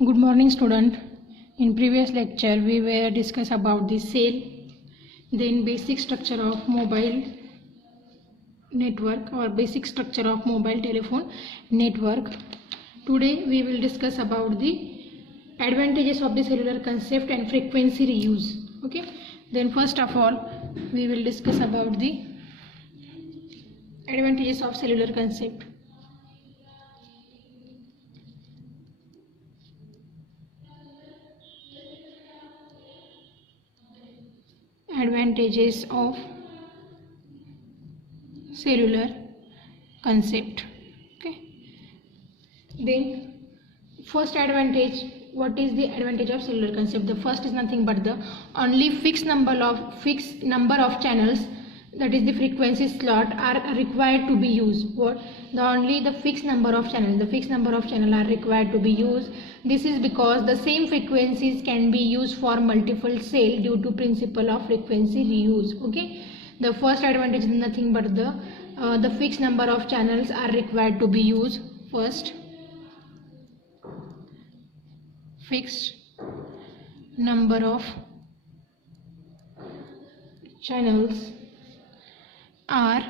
Good morning, student. In previous lecture, we were discuss about the cell, then basic structure of mobile network or basic structure of mobile telephone network. Today, we will discuss about the advantages of the cellular concept and frequency reuse. Okay. Then first of all, we will discuss about the advantages of cellular concept. Advantages of cellular concept. Okay, then first advantage, what is the advantage of cellular concept? The first is nothing but the only fixed number of channels, that is the frequency slot, are required to be used. What? The fixed number of channels are required to be used. This is because the same frequencies can be used for multiple cell due to principle of frequency reuse. Okay, the first advantage is nothing but the fixed number of channels are required to be used. First, fixed number of channels are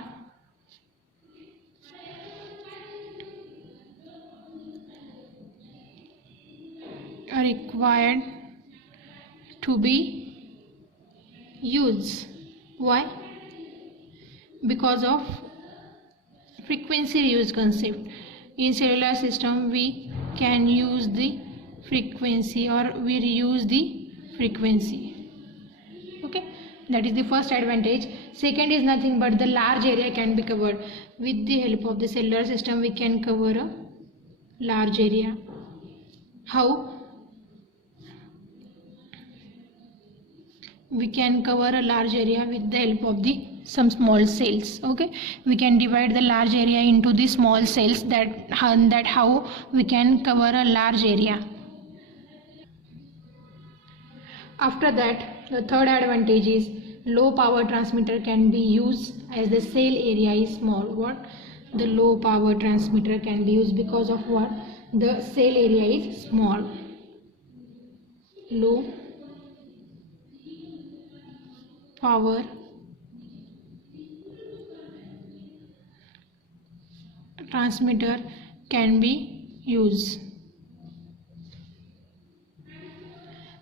required to be used. Why? Because of frequency reuse concept. In cellular system, we can use the frequency or we reuse the frequency. Okay, that is the first advantage. Second is nothing but the large area can be covered. With the help of the cellular system, we can cover a large area. How? We can cover a large area with the help of some small cells. Okay, we can divide the large area into the small cells. That how we can cover a large area. After that, the third advantage is low power transmitter can be used as the cell area is small. What? The low power transmitter can be used because of what? The cell area is small. Low power transmitter can be used.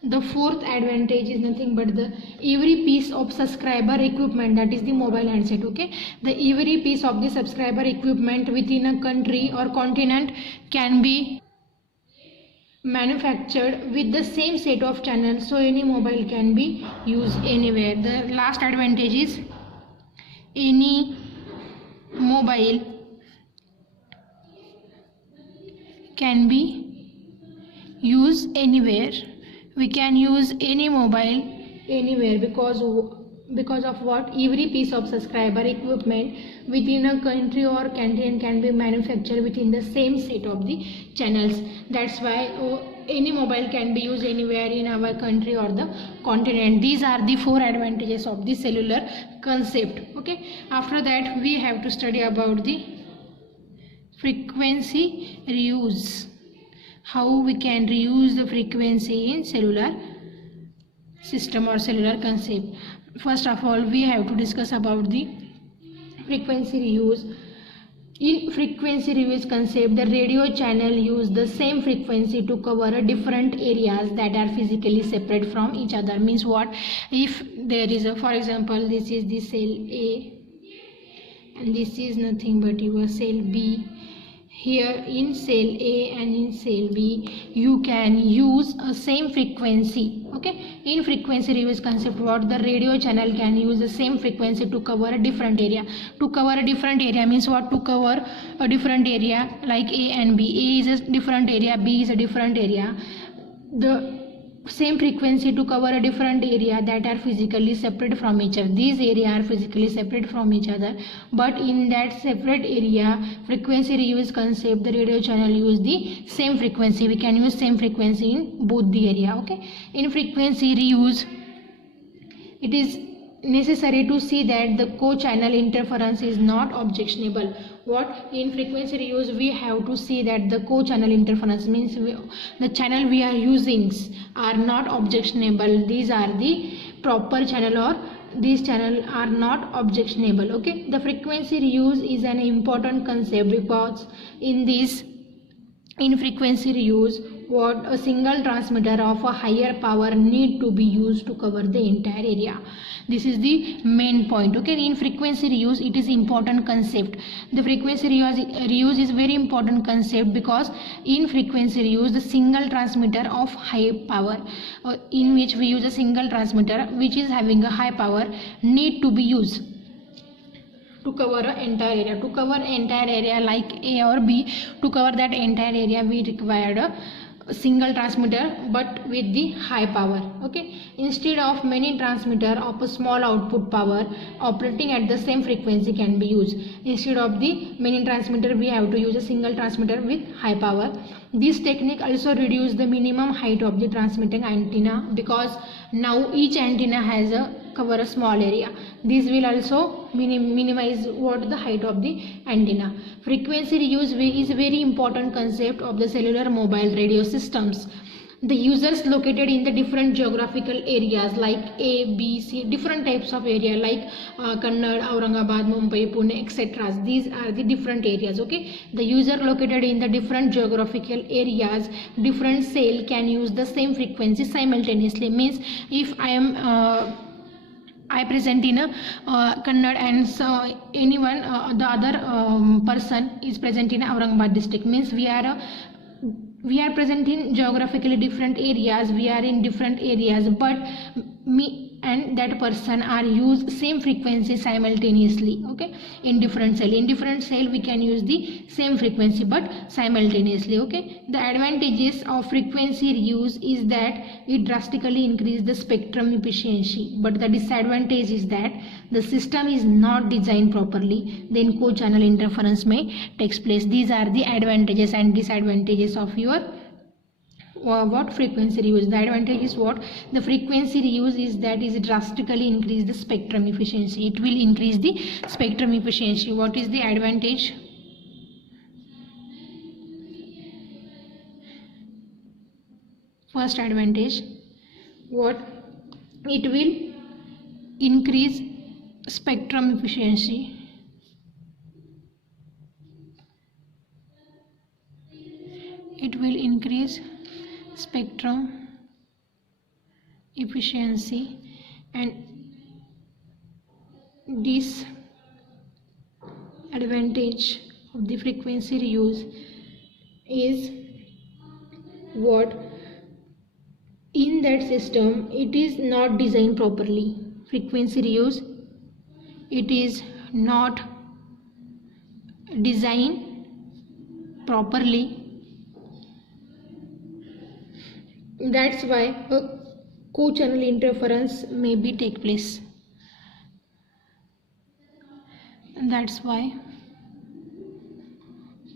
The fourth advantage is nothing but the every piece of subscriber equipment, that is the mobile handset. Okay, the every piece of the subscriber equipment within a country or continent can be manufactured with the same set of channels, so any mobile can be used anywhere. The last advantage is any mobile can be used anywhere. We can use any mobile anywhere because of what? Every piece of subscriber equipment within a country or continent can be manufactured within the same set of the channels. That's why any mobile can be used anywhere in our country or the continent. These are the four advantages of the cellular concept. Okay, after that we have to study about the frequency reuse. How we can reuse the frequency in cellular system or cellular concept. First of all, we have to discuss about the frequency reuse. In frequency reuse concept, the radio channel use the same frequency to cover different areas that are physically separate from each other. Means what? If there is a, for example, this is the cell A and this is nothing but your cell B. Here in cell A and in cell B, you can use a same frequency. Okay, in frequency reuse concept, what? The radio channel can use the same frequency to cover a different area. To cover a different area means what? To cover a different area like A and B. A is a different area, B is a different area. The same frequency to cover a different area that are physically separate from each other. These areas are physically separate from each other, but in that separate area, frequency reuse concept, the radio channel use the same frequency. We can use same frequency in both the area. Okay, in frequency reuse, it is necessary to see that the co-channel interference is not objectionable. What in frequency reuse we have to see that the co-channel interference means the channel we are using are not objectionable. These are the proper channel or these channel are not objectionable. Okay, the frequency reuse is an important concept because in frequency reuse, what a single transmitter of a higher power need to be used to cover the entire area. This is the main point. Okay, in frequency reuse, it is important concept. The frequency reuse is very important concept because in frequency reuse, the single transmitter of high power, in which we use a single transmitter which is having a high power, need to be used to cover an entire area. To cover entire area like A or B, to cover that entire area we required a single transmitter but with the high power. Okay, instead of many transmitter of a small output power operating at the same frequency can be used. Instead of the many transmitter we have to use a single transmitter with high power. This technique also reduce the minimum height of the transmitting antenna because now each antenna has a cover a small area. This will also minimize what the height of the antenna. Frequency reuse is a very important concept of the cellular mobile radio systems. The users located in the different geographical areas like A, B, C, different types of area like Kannad, Aurangabad, Mumbai, Pune, etc. These are the different areas. Okay, the user located in the different geographical areas, different cell can use the same frequency simultaneously. Means if I present in a Kannad and anyone the other person is present in Aurangabad district, means we are present in geographically different areas, we are in different areas, but me and that person are use same frequency simultaneously. Okay, in different cell we can use the same frequency but simultaneously. Okay, the advantages of frequency reuse is that it drastically increase the spectrum efficiency, but the disadvantage is that the system is not designed properly, then co-channel interference may takes place. These are the advantages and disadvantages of your what frequency reuse. The advantage is what the frequency reuse is that is drastically increase the spectrum efficiency. It will increase the spectrum efficiency. What is the advantage? First advantage, what it will increase spectrum efficiency. It will increase spectrum efficiency, and this advantage of the frequency reuse is what in that system it is not designed properly. Frequency reuse, it is not designed properly. That's why a co-channel interference may be take place. And that's why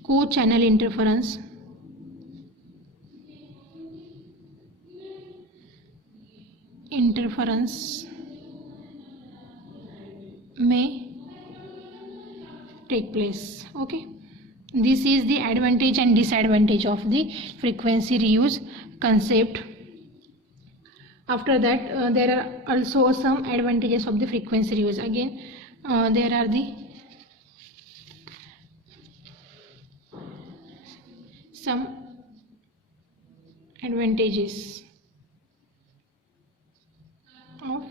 co-channel interference may take place. Okay, this is the advantage and disadvantage of the frequency reuse concept. After that there are also some advantages of the frequency reuse. Again there are the some advantages of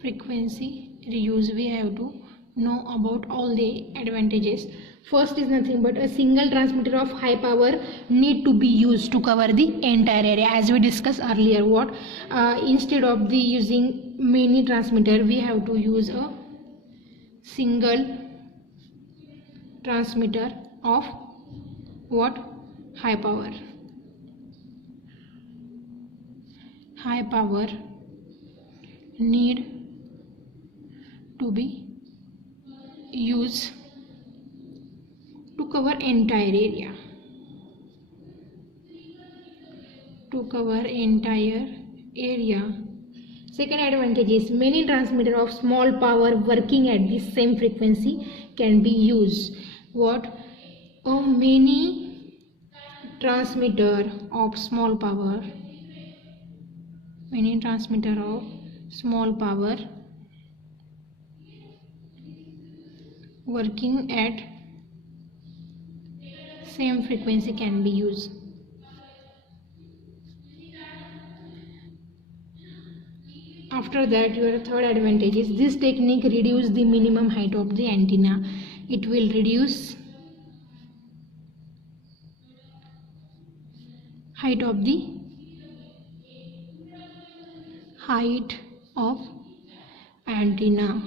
frequency reuse. We have to know about all the advantages. First is nothing but a single transmitter of high power need to be used to cover the entire area, as we discussed earlier. What instead of the using many transmitter, we have to use a single transmitter of what high power. High power need to be used to cover entire area. To cover entire area Second advantage is many transmitter of small power working at the same frequency can be used. What? Many transmitter of small power. Many transmitter of small power working at same frequency can be used. After that, your third advantage is this technique reduce the minimum height of the antenna. It will reduce height of antenna.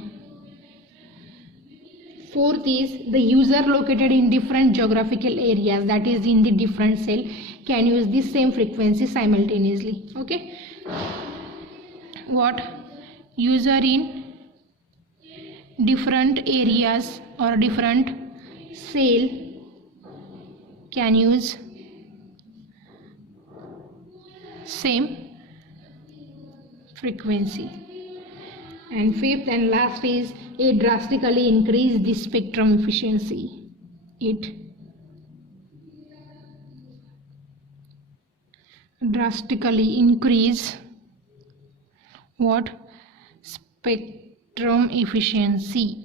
Fourth is the user located in different geographical areas, that is in the different cell, can use the same frequency simultaneously. Okay. What? User in different areas or different cell can use same frequency. And fifth and last is it drastically increase the spectrum efficiency. It drastically increase what? Spectrum efficiency.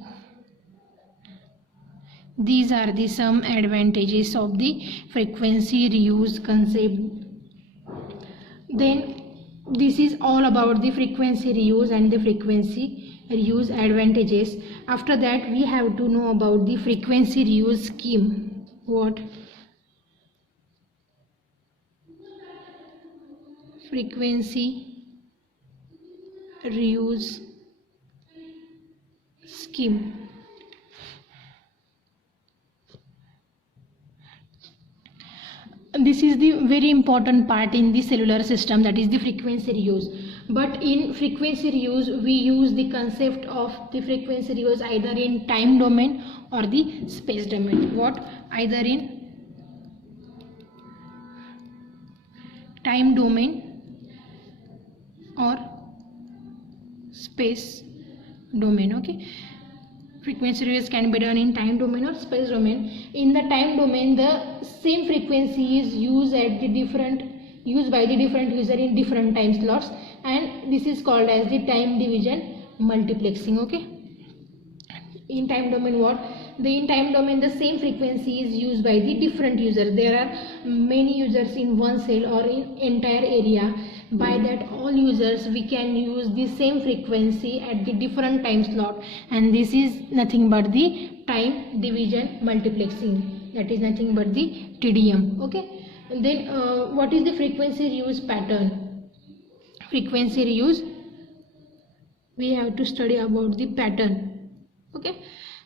These are the some advantages of the frequency reuse concept. Then this is all about the frequency reuse and the frequency reuse advantages. After that, we have to know about the frequency reuse scheme. What? Frequency reuse scheme. This is the very important part in the cellular system, that is the frequency reuse. But in frequency reuse, we use the concept of the frequency reuse either in time domain or the space domain. What? Either in time domain or space domain. Okay. Frequency reuse can be done in time domain or space domain. In the time domain, the same frequency is used by the different user in different time slots, and this is called as the time division multiplexing. Okay. In time domain, what? In time domain, the same frequency is used by the different users. There are many users in one cell or in entire area. By that, all users we can use the same frequency at the different time slot, and this is nothing but the time division multiplexing. That is nothing but the TDM. Okay. And then what is the frequency reuse pattern? Frequency reuse, we have to study about the pattern. Okay.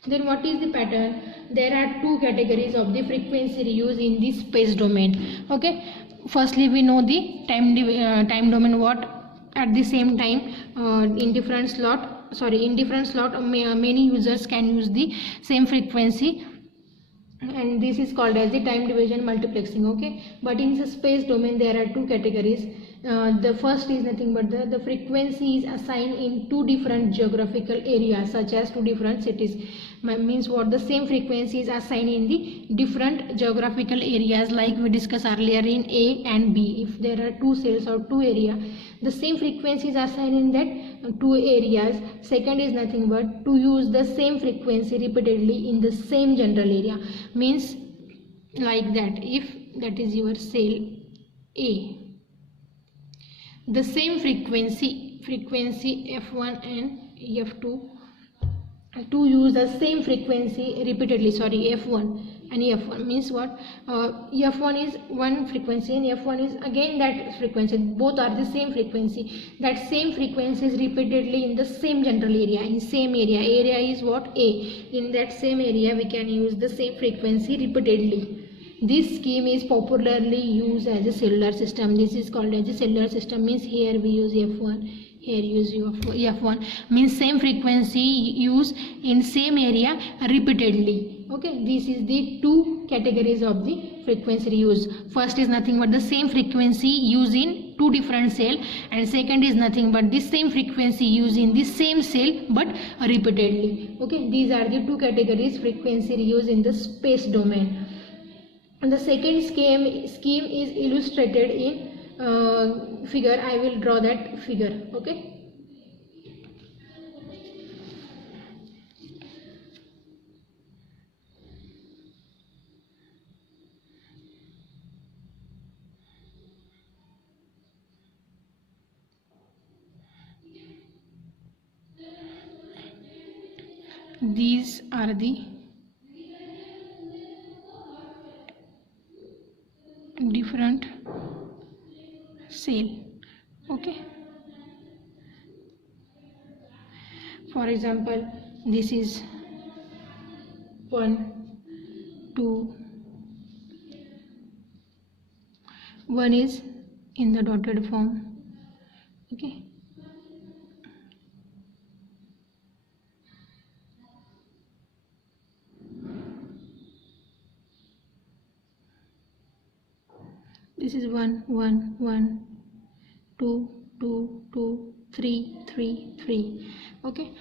Then what is the pattern? There are two categories of the frequency reuse in the space domain. Okay. Firstly, we know the time domain. What? At the same time, in different slot, many users can use the same frequency, and this is called as the time division multiplexing. Okay. But in the space domain, there are two categories. The first is nothing but the frequency is assigned in two different geographical areas, such as two different cities. Means what? The same frequency is assigned in the different geographical areas, like we discussed earlier in A and B. If there are two cells or two areas, the same frequency is assigned in that two areas. Second is nothing but to use the same frequency repeatedly in the same general area. Means like that, if that is your cell A, the same frequency F1 and F2, to use the same frequency repeatedly, F1 and F1 means what? F1 is one frequency and F1 is again that frequency. Both are the same frequency. That same frequency is repeatedly in the same general area, in same area. Area is what? A. In that same area, we can use the same frequency repeatedly. This scheme is popularly used as a cellular system. This is called as a cellular system. Means here we use F1, here use F1. Means same frequency used in same area repeatedly. Okay, this is the two categories of the frequency reuse. First is nothing but the same frequency used in two different cell, and second is nothing but the same frequency used in the same cell but repeatedly. Okay, these are the two categories frequency reuse in the space domain. And the second scheme is illustrated in figure. I will draw that figure. Okay. These are the different cell. Okay, for example, this is 1, 2, 1 is in the dotted form. Okay, this is 1, 1, 1, 2, 2, 2, 3, 3, 3. Okay,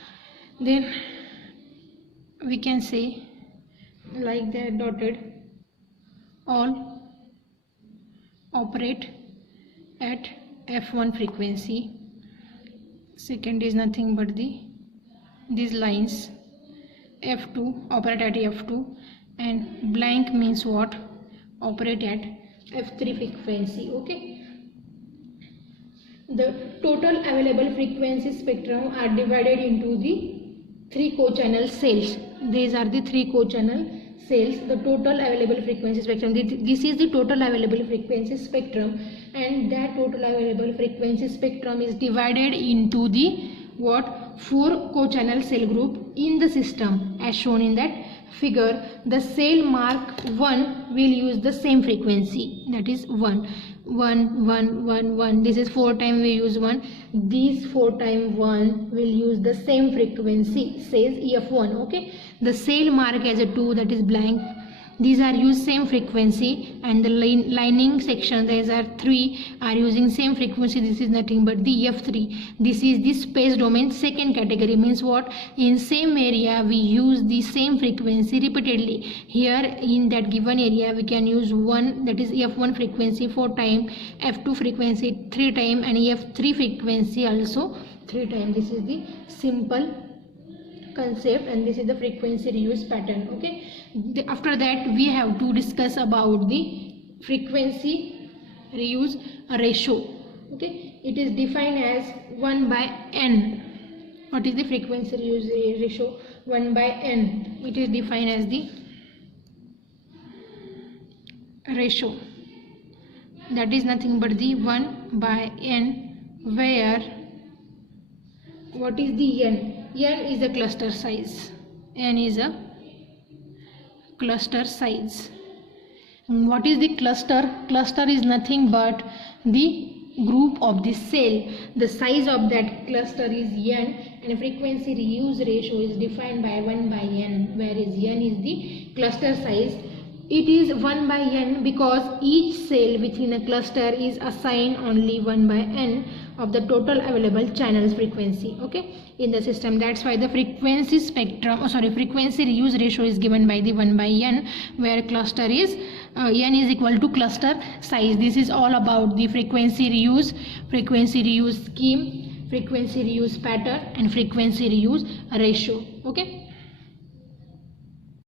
then we can say like that dotted, all operate at f1 frequency. Second is nothing but these lines, f2 operate at f2, and blank means what? Operate at f3 frequency. Okay, the total available frequency spectrum are divided into the 3 co-channel cells. These are the 3 co-channel cells. The total available frequency spectrum, this is the total available frequency spectrum, and that total available frequency spectrum is divided into the 4 co-channel cell group in the system as shown in that figure. The cell mark 1 will use the same frequency, that is 1, 1, 1, 1, 1. This is 4 times we use 1. These 4 times 1 will use the same frequency, says F1. Okay, the cell mark as a 2, that is blank, these are used same frequency, and the lining section, these are 3, are using same frequency. This is nothing but the F3. This is the space domain second category, means what? In same area we use the same frequency repeatedly. Here in that given area we can use 1, that is F1 frequency 4 times, F2 frequency 3 times, and F3 frequency also 3 times. This is the simple concept, and this is the frequency reuse pattern. Okay, after that we have to discuss about the frequency reuse ratio. Okay, it is defined as 1 by n. What is the frequency reuse ratio? 1 by n. It is defined as the ratio, that is nothing but the 1 by n, where what is the n? N is a cluster size. N is a cluster size. What is the cluster? Cluster is nothing but the group of the cell. The size of that cluster is n, and frequency reuse ratio is defined by 1 by n, whereas n is the cluster size. It is 1 by n because each cell within a cluster is assigned only 1 by n of the total available channels frequency, okay, in the system. That's why the frequency spectrum, frequency reuse ratio is given by the 1 by n, where cluster is n is equal to cluster size. This is all about the frequency reuse scheme, frequency reuse pattern, and frequency reuse ratio. Okay.